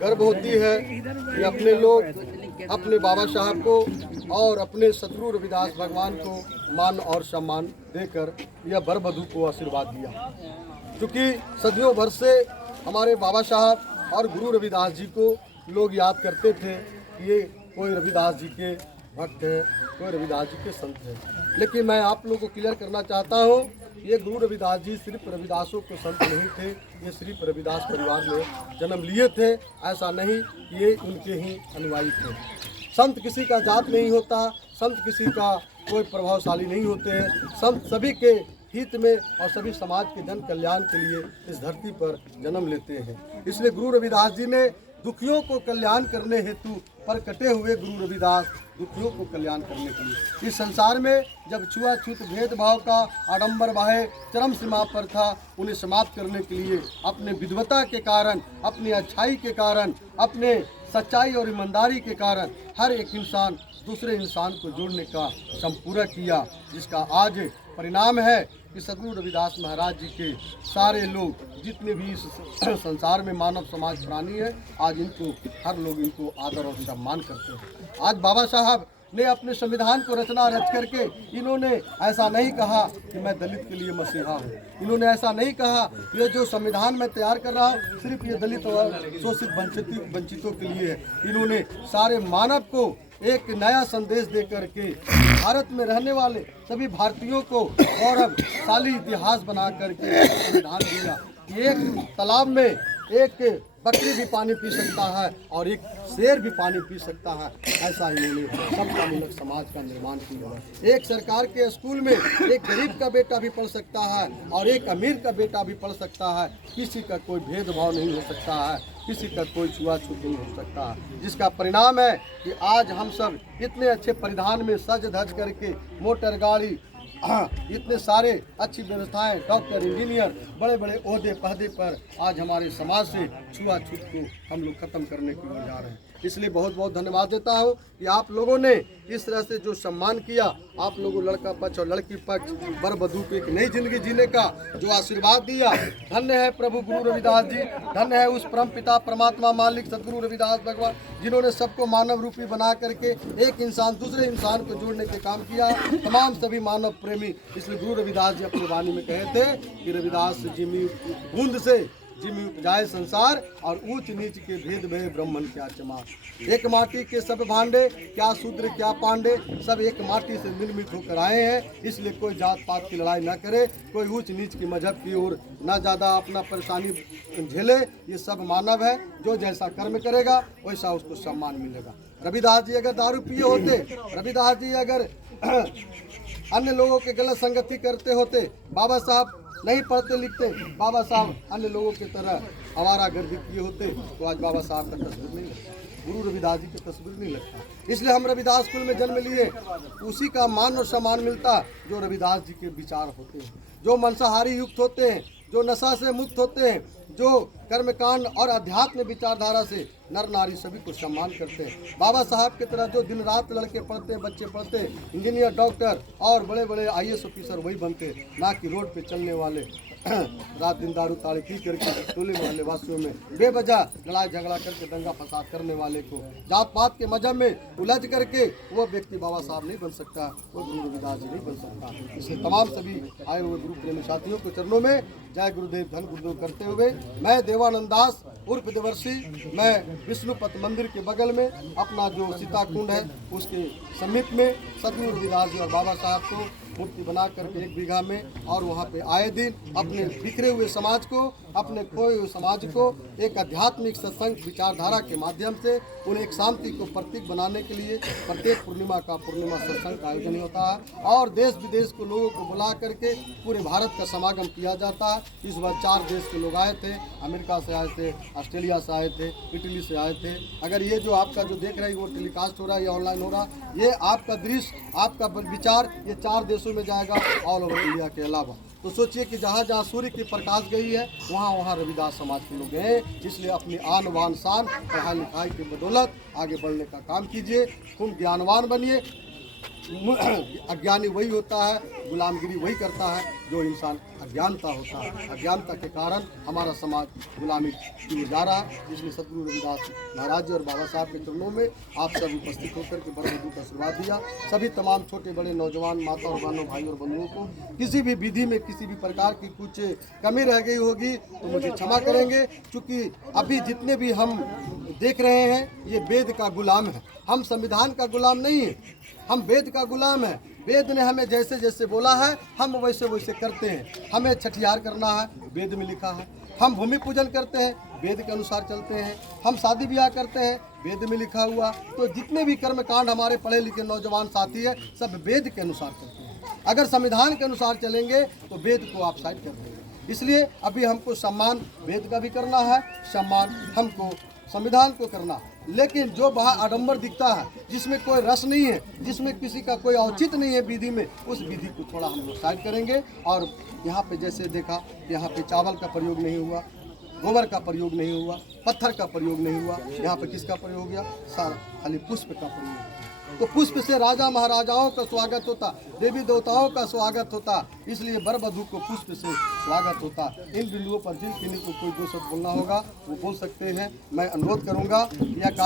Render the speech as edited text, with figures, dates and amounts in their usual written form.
गर्व होती है कि अपने लोग अपने बाबा साहब को और अपने सदगुरु रविदास भगवान को मान और सम्मान देकर यह वर वधू को आशीर्वाद दिया। क्योंकि सदियों भर से हमारे बाबा साहब और गुरु रविदास जी को लोग याद करते थे कि ये कोई रविदास जी के भक्त है, कोई रविदास जी के संत है। लेकिन मैं आप लोगों को क्लियर करना चाहता हूँ, ये गुरु रविदास जी सिर्फ रविदासों के संत नहीं थे, ये सिर्फ रविदास परिवार में जन्म लिए थे, ऐसा नहीं, ये उनके ही अनुयायी थे। संत किसी का जात नहीं होता, संत किसी का कोई प्रभावशाली नहीं होते हैं। संत सभी के हित में और सभी समाज के जन कल्याण के लिए इस धरती पर जन्म लेते हैं। इसलिए गुरु रविदास जी ने दुखियों को कल्याण करने हेतु पर कटे हुए गुरु रविदास दुखियों को कल्याण करने के लिए इस संसार में जब छुआछूत भेदभाव का आडंबर बाहे चरम सीमा पर था, उन्हें समाप्त करने के लिए अपने विद्वता के कारण, अपनी अच्छाई के कारण, अपने सच्चाई और ईमानदारी के कारण हर एक इंसान दूसरे इंसान को जोड़ने का संपूर्ण किया, जिसका आज परिणाम है कि सदगुरु रविदास महाराज जी के सारे लोग जितने भी इस संसार में मानव समाज प्राणी है, आज इनको हर लोग इनको आदर और सम्मान करते हैं। आज बाबा साहब ने अपने संविधान को रचना रच करके इन्होंने ऐसा नहीं कहा कि मैं दलित के लिए मसीहा हूँ। इन्होंने ऐसा नहीं कहा ये जो संविधान मैं तैयार कर रहा हूँ सिर्फ ये दलित और शोषित वंचितों के लिए है। इन्होंने सारे मानव को एक नया संदेश दे करके भारत में रहने वाले सभी भारतीयों को गौरवशाली इतिहास बना करके संविधान दिया। एक तालाब में एक बकरी भी पानी पी सकता है और एक शेर भी पानी पी सकता है, ऐसा इन्होंने सबका मूलक समाज का निर्माण किया। एक सरकार के स्कूल में एक गरीब का बेटा भी पढ़ सकता है और एक अमीर का बेटा भी पढ़ सकता है। किसी का कोई भेदभाव नहीं हो सकता है, किसी का कोई छुआछूत नहीं हो सकता है, जिसका परिणाम है कि आज हम सब इतने अच्छे परिधान में सज धज करके मोटर गाड़ी इतने सारे अच्छी व्यवस्थाएं, डॉक्टर, इंजीनियर, बड़े बड़े ओहदे पहदे पर आज हमारे समाज से छुआछूत को हम लोग खत्म करने की ओर जा रहे हैं। इसलिए बहुत बहुत धन्यवाद देता हूँ कि आप लोगों ने इस तरह से जो सम्मान किया, आप लोगों लड़का पक्ष और लड़की पक्ष वर वधू को एक नई जिंदगी जीने का जो आशीर्वाद दिया, धन्य है प्रभु गुरु रविदास जी, धन्य है उस परम पिता परमात्मा मालिक सदगुरु रविदास भगवान, जिन्होंने सबको मानव रूपी बना करके एक इंसान दूसरे इंसान को जोड़ने के काम किया। तमाम सभी मानव प्रेमी, इसलिए गुरु रविदास जी अपनी वाणी में कहे थे कि रविदास जिमी बूंद से जिमी उपजाए संसार और ऊंच नीच के भेद भय ब्राह्मण क्या चमार। एक माटी के सब भांडे, क्या शूद्र क्या पांडे, सब एक माटी से निर्मित होकर आए हैं। इसलिए कोई जात पात की लड़ाई ना करे, कोई ऊंच नीच की मजहब की ओर ना ज़्यादा अपना परेशानी झेले। ये सब मानव है, जो जैसा कर्म करेगा वैसा उसको सम्मान मिलेगा। रविदास जी अगर दारू पिए होते, रविदास जी अगर अन्य लोगों के गलत संगति करते होते, बाबा साहब नहीं पढ़ते लिखते, बाबा साहब अन्य लोगों की तरह आवारागर्दी किए होते, तो आज बाबा साहब का तस्वीर नहीं लगता, गुरु रविदास जी की तस्वीर नहीं लगता। इसलिए हम रविदास कुल में जन्म लिए, उसी का मान और सम्मान मिलता जो रविदास जी के विचार होते हैं, जो मांसाहारी युक्त होते हैं, जो नशा से मुक्त होते हैं, जो कर्मकांड और अध्यात्म विचारधारा से नर नारी सभी को सम्मान करते हैं। बाबा साहब की तरह जो दिन रात लड़के पढ़ते हैं, बच्चे पढ़ते हैं, इंजीनियर, डॉक्टर और बड़े बड़े IAS ऑफिसर वही बनते, ना कि रोड पे चलने वाले रात दिन दारू ताड़ी पी करके टोले मोहल्ले वासियों में बेवजह लड़ाई झगड़ा करके दंगा फसाद करने वाले को जात पात के मजहब में उलझ करके वो व्यक्ति बाबा साहब नहीं बन सकता, वो गुरु रविदास जी नहीं बन सकता। इसलिए तमाम सभी आए हुए गुरु प्रेमी साथियों को चरणों में जय गुरुदेव धन गुरुदेव करते हुए मैं देवानंद दास उर्फ देवर्षि, मैं विष्णुपत मंदिर के बगल में अपना जो सीता कुंड है उसके समीप में सदगुरु रविदास जी और बाबा साहब को मूर्ति बना करके 1 बीघा में, और वहाँ पे आए दिन अपने बिखरे हुए समाज को, अपने खोए हुए समाज को एक आध्यात्मिक सत्संग विचारधारा के माध्यम से उन्हें एक शांति को प्रतीक बनाने के लिए प्रत्येक पूर्णिमा सत्संग का आयोजन होता है और देश विदेश के लोगों को बुला करके पूरे भारत का समागम किया जाता है। इस बार 4 देश के लोग आए थे, अमेरिका से आए थे, ऑस्ट्रेलिया से आए थे, इटली से आए थे। अगर ये जो आपका जो देख रहे हैं वो टेलीकास्ट हो रहा है या ऑनलाइन हो रहा है, ये आपका दृश्य, आपका विचार ये 4 देशों में जाएगा ऑल ओवर इंडिया के अलावा। तो सोचिए कि जहाँ जहाँ सूर्य की प्रकाश गई है वहाँ वहाँ रविदास समाज के लोग गए। इसलिए अपनी आन बान शान पढ़ाई लिखाई की बदौलत आगे बढ़ने का काम कीजिए, खूब ज्ञानवान बनिए, अज्ञानी वही होता है, गुलामगिरी वही करता है जो इंसान अज्ञानता होता है। अज्ञानता के कारण हमारा समाज गुलामी की ओर जा रहा है। इसलिए सतगुरु रविदास महाराज जी और बाबा साहब के चरणों में आप सब उपस्थित होकर के बड़े बधू का आशीर्वाद दिया। सभी तमाम छोटे बड़े नौजवान माता और बहनों भाई और बंधुओं को किसी भी विधि में किसी भी प्रकार की कुछ कमी रह गई होगी तो मुझे क्षमा करेंगे, क्योंकि अभी जितने भी हम देख रहे हैं ये वेद का गुलाम है। हम संविधान का गुलाम नहीं है, हम वेद का गुलाम है। वेद ने हमें जैसे जैसे बोला है हम वैसे वैसे करते हैं। हमें छठियार करना है, वेद में लिखा है। हम भूमि पूजन करते हैं, वेद के अनुसार चलते हैं। हम शादी ब्याह करते हैं, वेद में लिखा हुआ। तो जितने भी कर्म कांड हमारे पढ़े लिखे नौजवान साथी है सब वेद के अनुसार करते हैं। अगर संविधान के अनुसार चलेंगे तो वेद को आप साइड कर देंगे। इसलिए अभी हमको सम्मान वेद का भी करना है, सम्मान हमको संविधान को करना है। लेकिन जो वहाँ आडंबर दिखता है, जिसमें कोई रस नहीं है, जिसमें किसी का कोई औचित्य नहीं है विधि में, उस विधि को थोड़ा हम लोग साइड करेंगे। और यहाँ पे जैसे देखा, यहाँ पे चावल का प्रयोग नहीं हुआ, गोबर का प्रयोग नहीं हुआ, पत्थर का प्रयोग नहीं हुआ। यहाँ पे किसका प्रयोग हो गया? सारा खाली पुष्प का प्रयोग हुआ। तो पुष्प से राजा महाराजाओं का स्वागत होता, देवी देवताओं का स्वागत होता। इसलिए वर वधू को पुष्प से स्वागत होता। इन बिंदुओं पर जिन किन्हीं को कोई दो शब्द बोलना होगा वो बोल सकते हैं। मैं अनुरोध करूँगा यह